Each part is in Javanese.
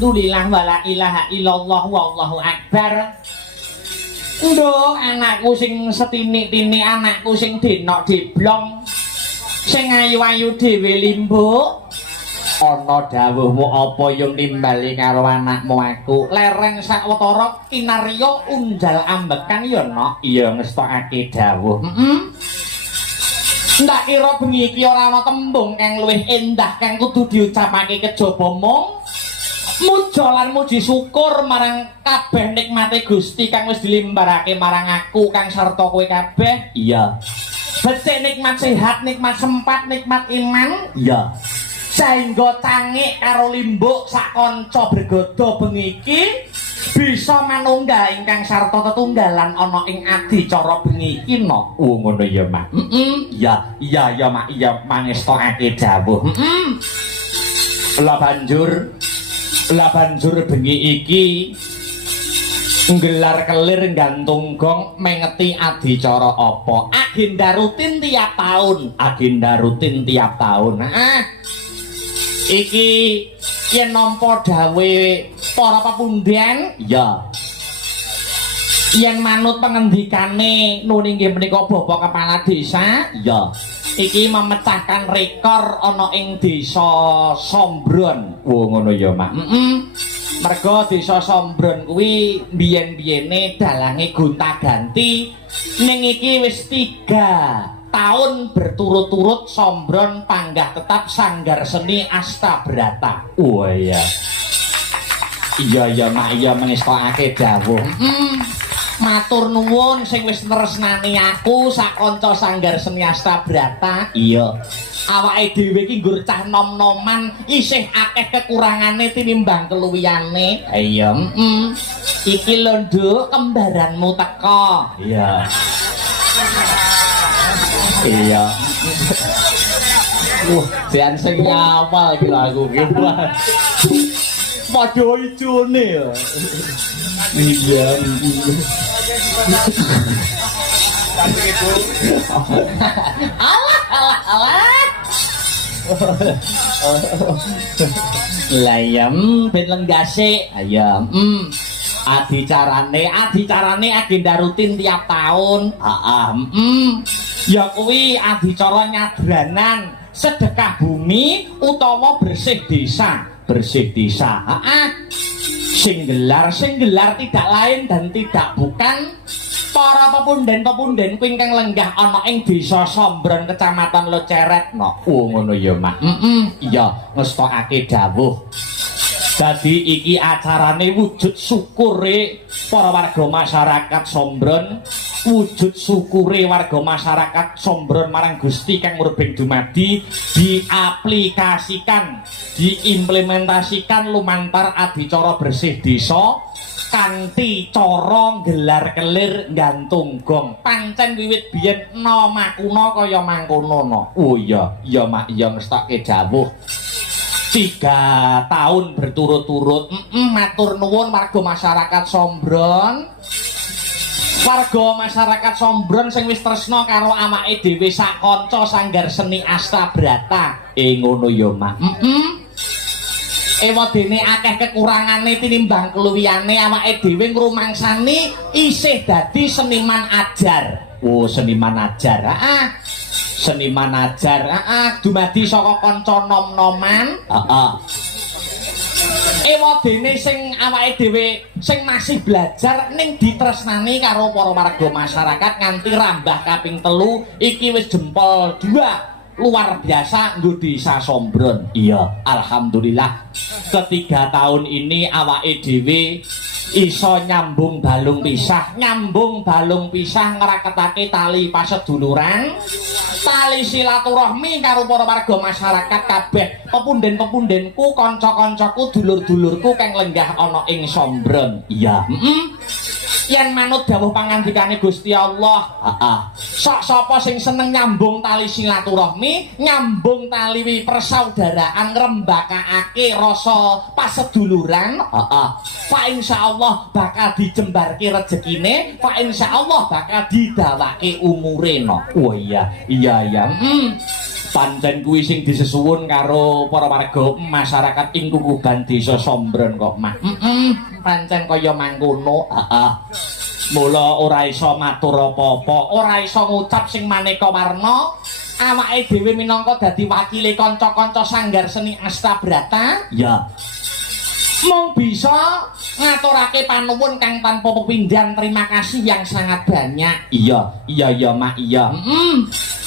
Alhamdulillah wala ilaha illallah wallahu akbar. Nduk anakku sing setinik-tinik, anakku sing denok deblong, sing ayu-ayu dhewe limbo. Ana dawuhmu apa yung nimbali karo anakmu aku? Lereng sawetara kinarya undal ambekan ya nok. Iya ngestokake dawuh. Ndak kira bengi iki ora ana tembung kang luwih endah kang kudu diucapake kejaba mung muja lan muji syukur marang kabeh nikmate Gusti kang wis dilimbarake marang aku kang sarta kowe kabeh. Iya. Becik nikmat sehat, nikmat sempat, nikmat iman. Iya. Saengga cangik karo limbuk sak kanca bergodo bengi iki bisa manunggal ingkang sarta tetunggalan ana ing adicara bengi iki no. Oh ngono ya, Mak. Iya ya, Mak. Iya mangestokake dawuh. Lah banjur bengi iki nggelar kelir gantung gong mengeti adicara apa? Agenda rutin tiap tahun. Iki yen nampa dawe para pepundhen ya. Yen manut pengendikane nuni nggih menika Bapak Kepala Desa ya. Iki memecahkan rekor ana ing desa Sombron. Oh ngono ya, Mak. Mergo desa Sombron kuwi biyen-biyene dalange gonta-ganti ning iki wis 3 tahun berturut-turut Sombron panggah tetap Sanggar Seni Astabrata. Oh iya. Iya mak iya mengestokake dawuh. Matur nuwun sing wis tresnani aku sak kanca Sanggar Seni Astabrata. Iya. Awake dhewe iki nggur cah nom-noman isih akeh kekurangane tinimbang keluwihane. Iya, Iki lho, Nduk, kembaranmu teko. Iya. Iya. Jan sing nyawal iki aku ki. Padha ijone ya. Iya. Alah. Layam ben lenggase. Ayo. Adicarane agenda rutin tiap tahun. Ya kuwi adicara nyadranan, sedekah bumi utawa bersih desa. Sing gelar tidak lain dan tidak bukan para pepunden kuwi ingkang lenggah ana ing desa Sombron Kecamatan Loceret. Ngono ya, Mak. Iya, ngestokake dawuh. Dadi iki acarane wujud syukure para warga masyarakat Sombron, wujud syukure warga masyarakat Sombron marang Gusti kang murbeng dumadi diaplikasikan, diimplementasikan lumantar adicara bersih desa kanthi cara gelar kelir gantung gong. Pancen wiwit biyen makuna kaya mangkono no. Oh iya, Mak, iya ngestokake dawuh. 3 tahun berturut-turut. Matur nuwun warga masyarakat Sombron. Warga masyarakat Sombron sing wis tresna karo awake dhewe sak kanca Sanggar Seni Astabrata. Ngono ya, Mak. Ewadene akeh kekurangane tinimbang keluwihane awake dhewe ngrumangsani isih dadi seniman ajar. Oh, seniman ajar. Seniman ajar. Dumadi saka kanca nom-noman. Ewadene sing awake dhewe sing masih belajar ning ditresnani karo para warga masyarakat nganti rambah kaping 3 iki wis jempol 2 luar biasa nggo desa Sombron. Iya, alhamdulillah. Ketiga tahun ini awake dhewe iso nyambung balung pisah ngraketake tali paseduluran, tali silaturahmi karo para warga masyarakat kabeh, pepunden-pepundenku, kanca-kancaku, dulur-dulurku kang lenggah ana ing Sombron. Iya. Yen manut dawuh pangandikane Gusti Allah, sak sapa sing seneng nyambung tali silaturahmi, nyambung tali persaudaraan, ngrembakake rasa paseduluran, fa insyaallah bakal dijembarke rezekine, fa insyaallah bakal didawake umure no. Oh iya. Pancen kuwi sing disesuwun karo para warga masyarakat ing Kukuban Desa Sombron kok, Mak. Pancen kaya mangkono. Mula ora iso matur apa-apa, ora iso ngucap sing maneka warna. Awake dhewe minangka dadi wakile kanca-kanca Sanggar Seni Astabrata. Ya. Mung bisa ngaturake panuwun kang tanpa pepindhan. Terima kasih yang sangat banyak. Iya, Mak, iya.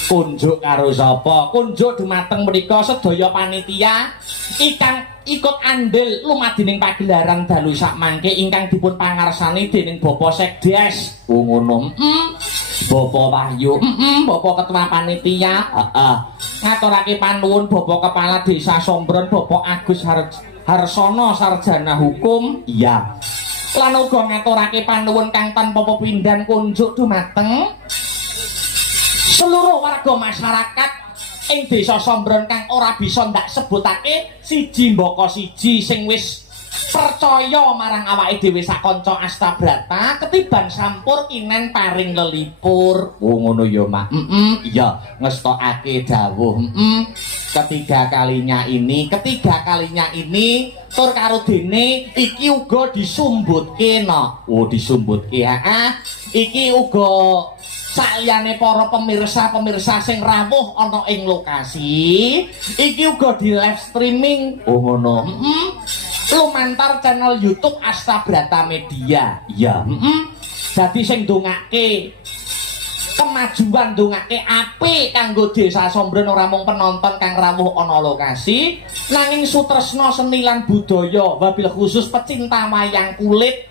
Kunjuk karo sapa? Kunjuk dumateng mriku sedaya panitia ingkang ikut andil lumadining pagelaran dalu sak mangke ingkang dipun pangarsani dening Bapak Sekdes. Ngono. Bapak Wahyu, Bapak Ketua Panitia. Ngaturake panuwun Bapak Kepala Desa Sombron, Bapak Agus Harsono Sarjana Hukum. Iya. Lan uga ngaturake panuwun kang tanpa pepindhan kunjuk dumateng seluruh warga masyarakat ing Desa Sombron kang ora bisa ndak sebutake siji mbaka siji sing wis percaya marang awake dhewe sakanca Astabrata ketiban sampur kinen paring lelipur. Ngono ya, Mak. Iya, ngestokake dawuh. Ketiga kalinya ini tur karo dene iki uga disumbutke no. Oh, disumbutke. Iki uga saliyane para pemirsa sing rawuh ana ing lokasi iki uga di live streaming. Oh ngono. lumantar channel YouTube Astabrata Media. Iya. Jadi sing ndongake kemajuan, ndongake apik kanggo Desa Sombron ora mung penonton kang rawuh ana lokasi, nanging sutresna seni lan budaya, wabil khusus pecinta wayang kulit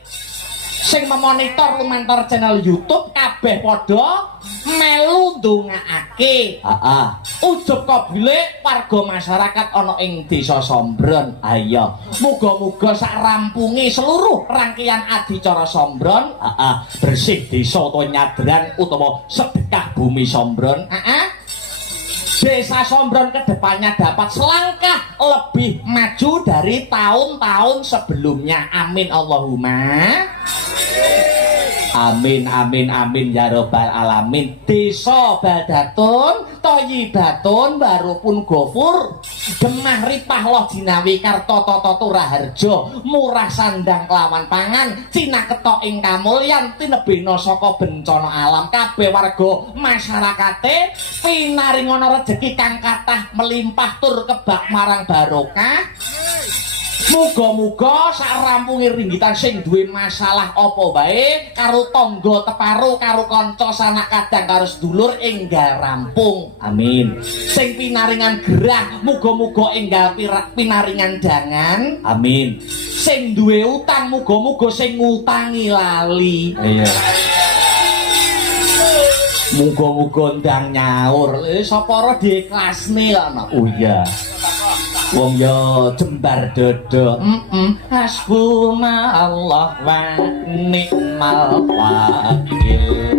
sing memonitor lumantar channel YouTube kabeh padha melu ndongaake. Heeh. Ujug kabile warga masyarakat ana ing Desa Sombron. Ayo. Muga-muga sak rampunge seluruh rangkaian adicara Sombron, bersih desa utawa nyadran utawa sedekah bumi Sombron. Desa Sombron kedepannya dapat selangkah lebih maju dari tahun-tahun sebelumnya. Amin Allahumma. Amin amin amin ya robbal alamin. Desa Baldatun Thayyibatun Warupun Ghafur Gemah Ripah Loh Jinawi Karta Tata Turaharja murah sandang kelawan pangan cinaketok ing kamulyan tinebena saka bencana alam kabeh warga masyarakate pinaringana rejeki kang kathah melimpah tur kebak marang barokah. Muga-muga sak rampunge ringgitan sing duwe masalah apa bae karo tangga teparo karo kanca sanak kadang karo sedulur enggal rampung. Amin. Sing pinaringan gerah muga-muga enggal pinaringan dangan. Amin. Sing duwe utang muga-muga sing ngutangi lali. Iya. Muga-muga ndang nyaur. Sapa ora diikhlasne ana. Oh iya. Wong yo jembar dodo. Hasbuna Allah wa ni'mal wakil.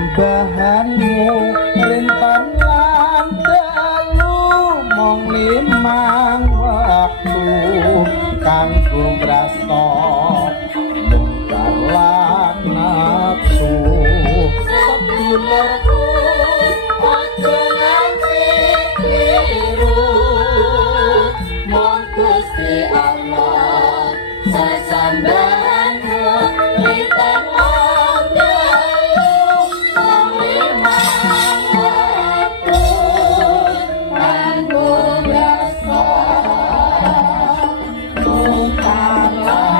sambahanmu rintan lan telu mong limang waktu kanggo brasta mungkar lan nafsu sedulurku aja nganti kliru mon Gusti Allah sesambahanmu rintan lan telu mong limang waktu kanggo brasta mungkar lan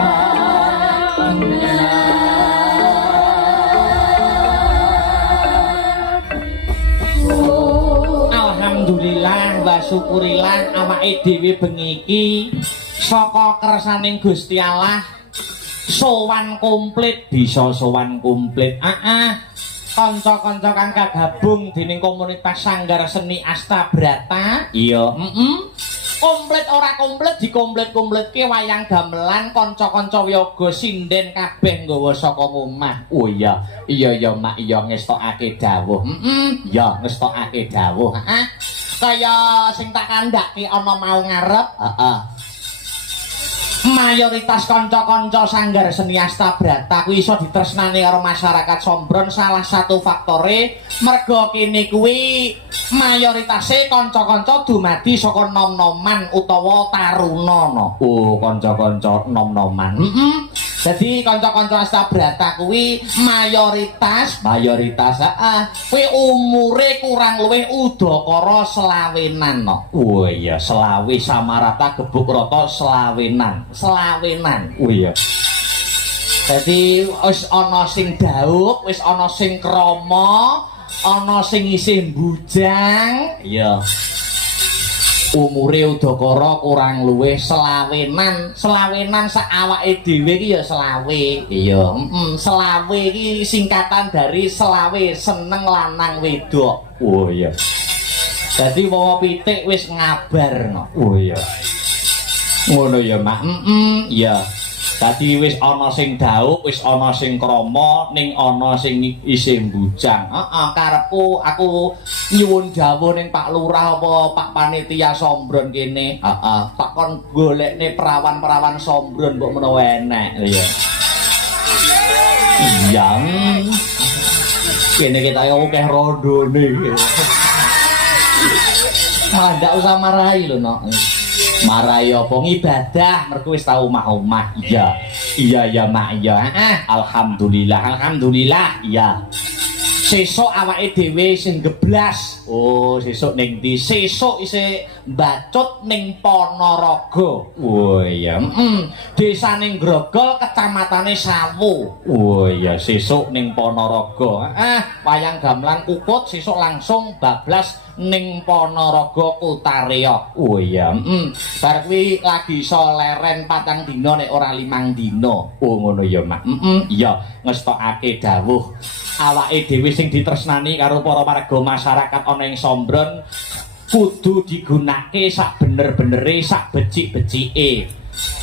Alhamdulillah wa syukurillah awake dhewe bengi iki saka kersaning Gusti Allah sowan komplit bisa sowan komplit. Kanca-kanca kang kagabung dening komunitas Sanggar Seni Astabrata. Iya. Komplit ora komplit dikomplit-komplitke wayang gamelan kanca-kanca wiyaga sinden kabeh nggawa saka omah. Oh iya. Iya ya Mak, iya ngestokake dawuh. Ya ngestokake dawuh. Kaya sing tak kandhake ana mau ngarep. Heeh. Mayoritas kanca-kanca Sanggar Seni Astabrata kuwi iso ditresnani karo masyarakat Sombron. Salah satu faktore merga kene kuwi mayoritasé kanca-kanca dumadi saka nom-noman utawa taruna. Oh, kanca-kanca nom-noman. Dadi kanca-kanca Astabrata kuwi mayoritas kuwi umure kurang luwih udakara selawenan. Oh iya, selawe samarata gebuk rata selawenan. Oh iya. Dadi wis ana sing dauk, wis ana sing krama, ana sing isih bujang. Iya. Umure udakara kurang luwih selawenan sak awake dhewe iki ya selawe. Iya. Selawe iki singkatan dari selawe seneng lanang wedok. Oh iya. Dadi wawa pitik wis ngabarno. Oh iya. Ngono ya Mak. Iya. Dadi wis ana sing dauk, wis ana sing krama, ning ana sing isih bujang. Karepku aku nyuwun dawuh ning Pak Lurah apa Pak Panitia Sombron kene. Tak kon golekne perawan-perawan Sombron kok menawa enek. Iya. Iya. Kene kita akeh rondone. Ndak usah marahi lho, Nok. Marahi apa ngibadah mergo wis tau omah-omah. Iya. Iya ya Mak, iya. Alhamdulillah. Iya. Sesuk awake dhewe sing geblas. Oh, sesuk ning ndi? Sesuk isih mbacut ning Ponorogo. Oh iya. Desane Grogol, kecamatane Sawu. Oh iya, sesuk ning Ponorogo. Wayang gamelan Kukut sesuk langsung bablas ning Ponorogo Kutareya. Oh iya. Bar kuwi lagi iso leren 4 dina nek ora 5 dina. Oh ngono ya Mak. Iya, ngestokake dawuh. Awake dhewe sing ditresnani karo para warga masyarakat ana ing Sombron kudu digunakake sak bener-benere, sak becik-becike.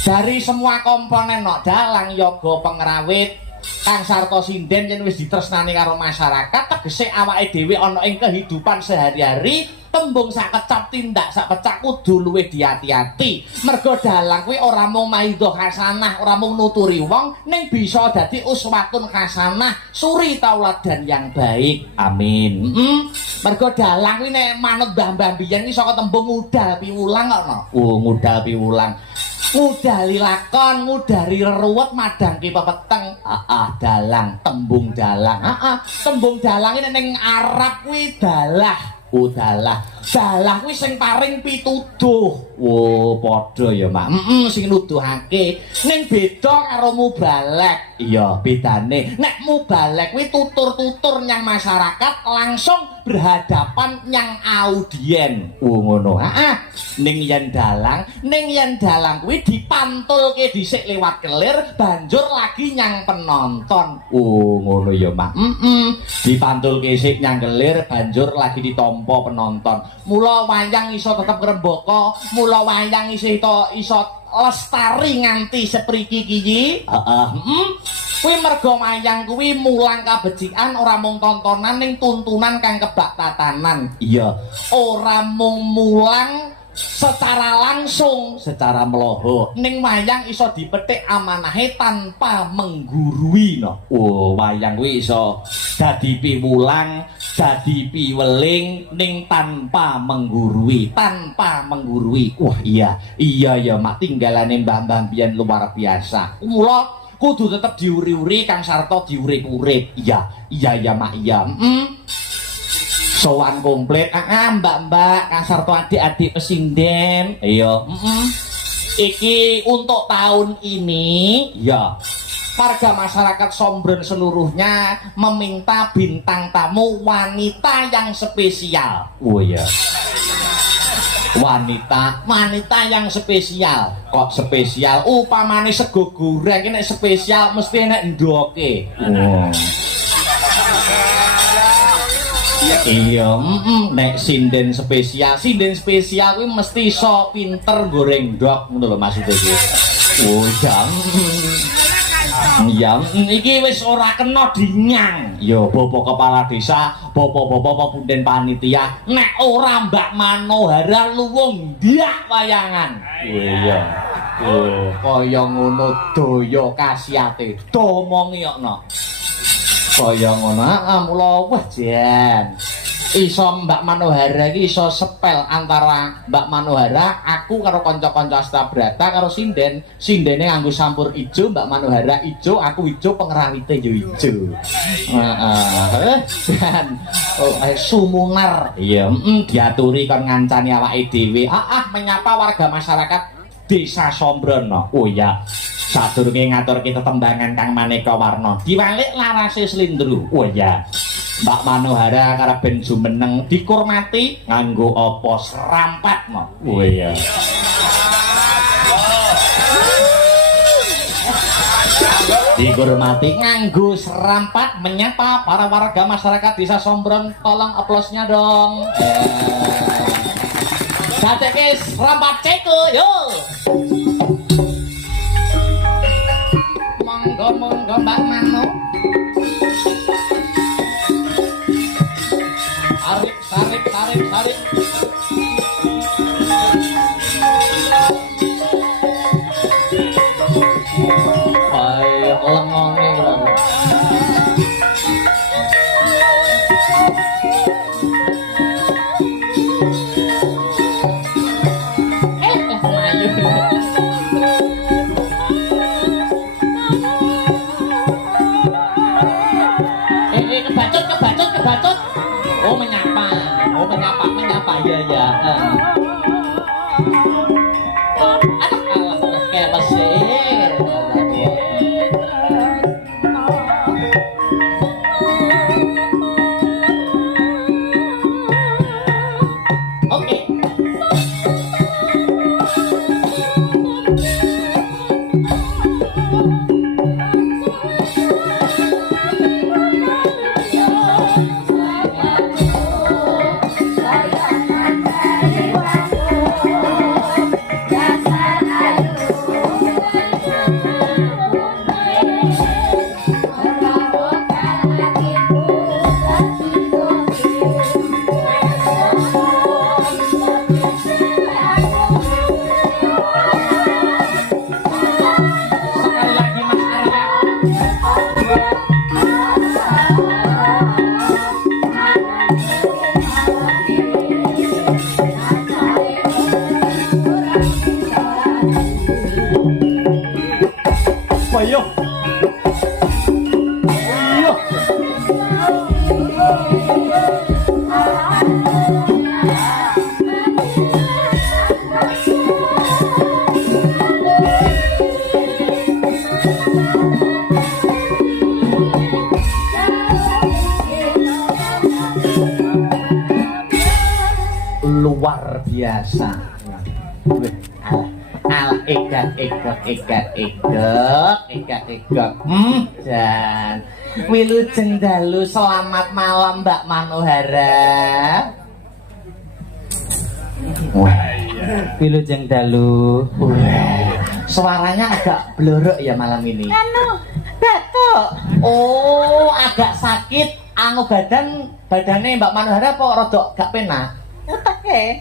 Dari semua komponen nok dalang, yoga, pengrawit, kang sarta sinden yen wis ditresnani karo masyarakat, tegese awake dhewe ana ing kehidupan sehari-hari tembung sak kecap tindak sak pecak kudu luwih diati-ati. Merga dalang kuwi ora mung maidhah hasanah, ora mung nuturi wong, ning bisa dadi uswatun hasanah, suri tauladan yang baik. Amin. Merga dalang kuwi nek manut mbah-mbah biyen iki saka tembung ngudal piwulang ana. Oh, ngudal piwulang. Ngudali lakon, ngudari reruwet, madangke pepeteng. Dalang, tembung dalang. Tembung dalang iki ning Arab kuwi dalah. Dalah. Dalah kuwi sing paring pituduh. Oh, padha ya, Mak. Sing nuduhake. Ning beda karo mubalek. Iya, bedane. Nek mubalek kuwi tutur-tutur nyang masyarakat langsung berhadapan nyang audien. Oh, ngono. Ning yen dalang kuwi dipantulke dhisik liwat kelir, banjur lagi nyang penonton. Oh, ngono ya, Mak. Dipantulke sik nyang kelir, banjur lagi ditampa penonton. Mula wayang iso tetep ngrembaka, mula wayang iso lestari nganti sepriki iki. Heeh. Kuwi merga wayang kuwi mulang kabecikan ora mung tontonan ning tuntunan kang kebak tatanan. Iya, Ora mung mulang secara langsung secara meloho. ning wayang iso dipetik amanahe tanpa menggurui no. Oh, wayang kuwi iso dadi piwulang, dadi piweling ning tanpa menggurui. Wah, iya ya mak tinggalane mbah-mbah biyen luar biasa. Mula kudu tetep diuri-uri Kang Sarta diurip-urip. Iya ya mak iya. Sowan komplit. Mbak-mbak Kang Sarta adik-adik pesinden. Iya. Iki untuk tahun ini Iya. warga masyarakat Sombren seluruhnya meminta bintang tamu wanita yang spesial. Oh iya. Wanita yang spesial. kok spesial. Upamane sego goreng nek spesial mesti nek ndoke. Oh. Iya, nek sinden spesial kuwi mesti iso pinter goreng ndok ngono lho maksudnya iki. Oh, jam. Ya, Iki wis ora kena dinyang. ya bapak kepala desa, bapak-bapak punden panitia, Nek ora Mbak Manohara luwung ndak wayangan. oh iya. Oh, Kaya ngono daya kasiate. Domongiyokno. kaya ngono. Mula wah jen. Iso Mbak Manohara iki iso sepel antara Mbak Manohara, aku karo kanca-kanca Astabrata karo sinden. Sindene nganggo sampur ijo, Mbak Manohara ijo, aku ijo, pengerawite yo ijo. Heeh. Dan sumunar. Iya. Diaturi kon ngancani awake dhewe. Menyapa warga masyarakat Desa Sombren. Oh iya. Sadurunge ngaturke tetembangan kang maneka warna, diwalik larase slindru. Oh iya. Mbak Manohara karo ben jumeneng dikurmati nganggo apa serampat mo. Oh iya. Dihormati nganggo serampat menyapa para warga masyarakat Desa Sombren. Tolong aplausnya dong. Dadeke serampat ceko yo. Monggo Mbak Mano. Sarip. Bae lengone lho. Kebacut. Oh menyapa. Ya. Alah keles Oke. Ayo. Luar biasa. Alah egak. Dan wilujeng dalu selamat malam Mbak Manohara. Wilujeng dalu. Suaranya agak blorok ya malam ini. Anu, batuk. Oh, agak sakit. Anu badannya Mbak Manuhara apa rodok gak penak? Oke.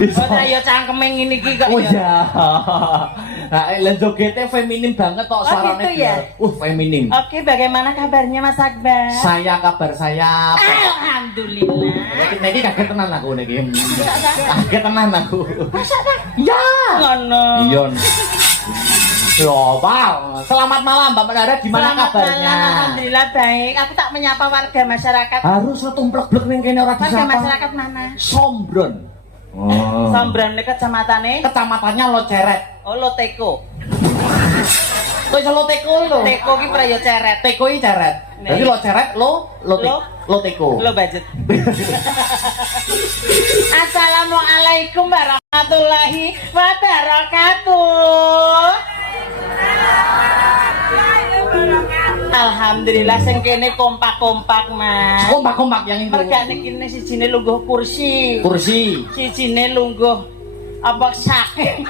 Kok ayo cangkeme ngene iki kok Oh ya. iya. Nah, jogetnya feminim banget kok suaranya. gitu ya? Feminim. Oke, bagaimana kabarnya Mas Akbar? Kabar saya. Alhamdulillah. Niki kaget tenan aku niki. Kaget tenan aku. Masa ta? Ya. Ngono. Iya. Loh, Pak. Selamat malam Mbak Menara, gimana Selamat kabarnya? malam, alhamdulillah baik. Aku tak menyapa warga masyarakat. Harus tumplek-blek ning kene ora Warga disapa. masyarakat mana? Sombron. Oh. Sombron nek kecamatannya. Kecamatannya Loceret. Oh, Loteko. Kok iso Loteko lho? Teko ki prayo ceret. Teko iki ceret. Jadi Loceret Loteko. Lo budget. Assalamualaikum warahmatullahi wabarakatuh. Alhamdulillah sing kene kompak-kompak, Mas. Kompak-kompak yang itu. Mergane kene sijine lungguh kursi. Kursi. Sijine lungguh apa sake.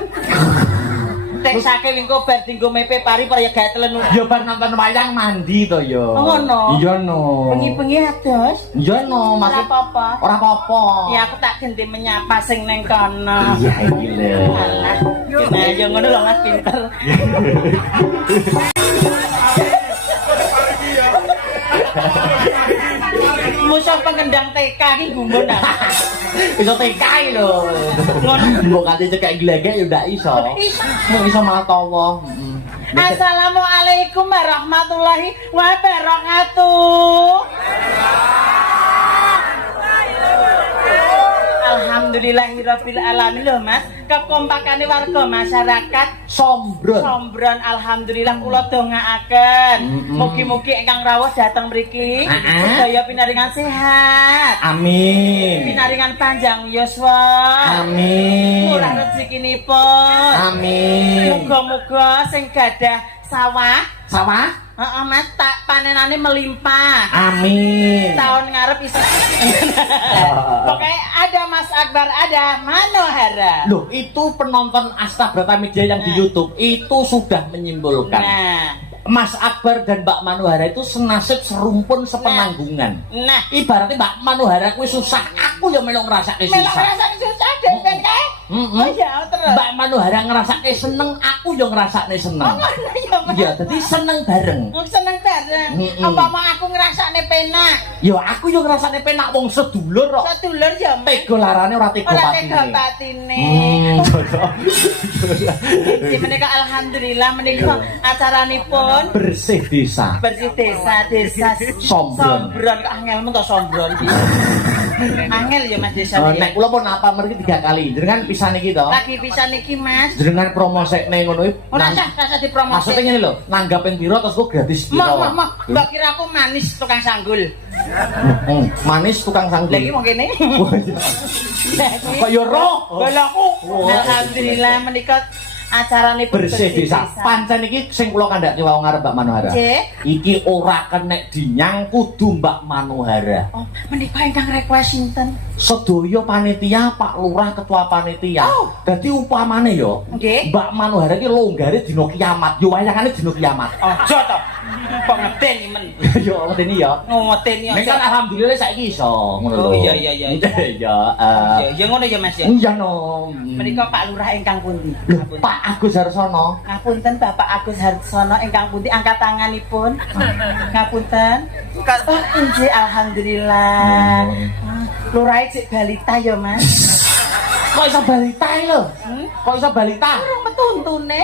Tek sake wingko bar dinggo mepe pari para ya gawe telen. Ya bar nonton wayang mandi to ya. Oh, ngono? Iya no. Bengi-bengi ados. Iya no, Ora maksud apa-apa. ora apa-apa. Ya aku tak ganti menyapa sing neng kono. Iya iki lho. Alah, kena aja ngono lho Mas pinter. Musuh pengendang TK iki gumun ah. Iso TKI lho. Ngono. Mbok kate cekak glegek ya ndak iso. Mbok iso malah tawa. Assalamualaikum warahmatullahi wabarakatuh. Alhamdulillahirabbil alamin lho Mas. Kekompakane warga masyarakat Sombron. alhamdulillah kula dongaaken. Mugi-mugi ingkang rawuh dhateng mriki sedaya pinaringan sehat. Amin. Pinaringan panjang yuswa. Amin. Murah rezekinipun. Amin. Muga-muga sing gadah sawah, Sawah? heeh Mas, tak panenane melimpah. Amin. Tahun ngarep iso. Pokoknya ada Mas Akbar, ada Manuhara. Loh, itu penonton Asta Media yang di YouTube itu sudah menyimpulkan. Nah, Mas Akbar dan Mbak Manuhara itu senasib serumpun sepenanggungan. nah, Ibaratnya Mbak Manuhara kuwi susah, aku yang melu ngrasake melok susah. rasane susah deh, kae. Oh ya, terus. Mbak Manuhara ngrasake seneng, aku yang ngrasakne seneng. Oh, ngono ya, Mas. Iya, jadi seneng bareng. Oh, seneng bareng. Apa mau aku ngrasakne penak? Ya aku yang ngrasakne penak wong sedulur kok. Sedulur ya, Mas. Tega larane ora tega Ora patine. tega batine. Cocok. Jadi menika alhamdulillah menika acaranipun Bersih desa. bersih desa Sombron. Sombron kok angel men to sombron iki. Angel ya Mas desa iki. Nek kula pun apa mriki 3 kali. Jenengan pisan iki to. Lagi pisan iki Mas. Jenengan promosekne ngono iki. Ora sah dipromosi. Maksudnya ngene lho, nanggap ping pira terus kok gratis pira. Mah, mbok kira aku manis tukang sanggul. Manis tukang sanggul. Lagi mau kene. Kok yo roh. Balaku. Alhamdulillah menika acaranipun Bersih desa. Pancen iki sing kula kandhake wau ngarep Mbak Manuhara. Nggih. Iki ora kenek dinyang kudu Mbak Manuhara. Oh, menika ingkang request sinten? Sedaya panitia, Pak Lurah ketua panitia. Oh. Dadi upamane yo, Nggih. Mbak Manuhara iki longgare dina kiamat. Yo wayangane dina kiamat. Aja to. Kok ngedeni men. Yo ngene ya. Ngedeni Nek kan alhamdulillah saiki iso ngono lho. Oh, iya. Iya. Ya ngono ya Mas ya. Iya no. Menika Pak Lurah ingkang pundi? Lho, Pak Agus Harsono. Ngapunten Bapak Agus Harsono ingkang pundi angkat tanganipun. Ngapunten. Oh, injih alhamdulillah. Lurah cek balita ya Mas. Kok iso balita lho? Kok iso balita? Urung metuntune.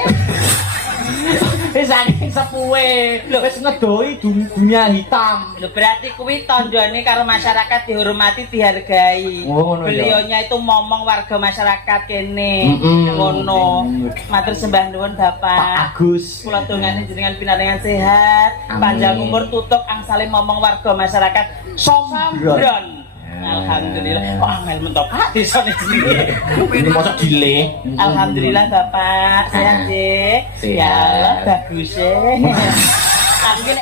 Wis saking sepuhe. Lho wis ngedoi dunia hitam. Lho berarti kuwi tandane karo masyarakat dihormati, dihargai. Oh, ngono ya. Beliaunya itu momong warga masyarakat kene. Ngono. Matur sembah nuwun Pak Bapak. Agus. Kula dongane jenengan pinaringan sehat, Amin. panjang umur, tutuk angsale momong warga masyarakat sombron. Alhamdulillah. Kok angel mentok desane sini. Ini mosok dile. Alhamdulillah Bapak, sehat nggih. Sehat. Ya Allah bagus. Aku ki nek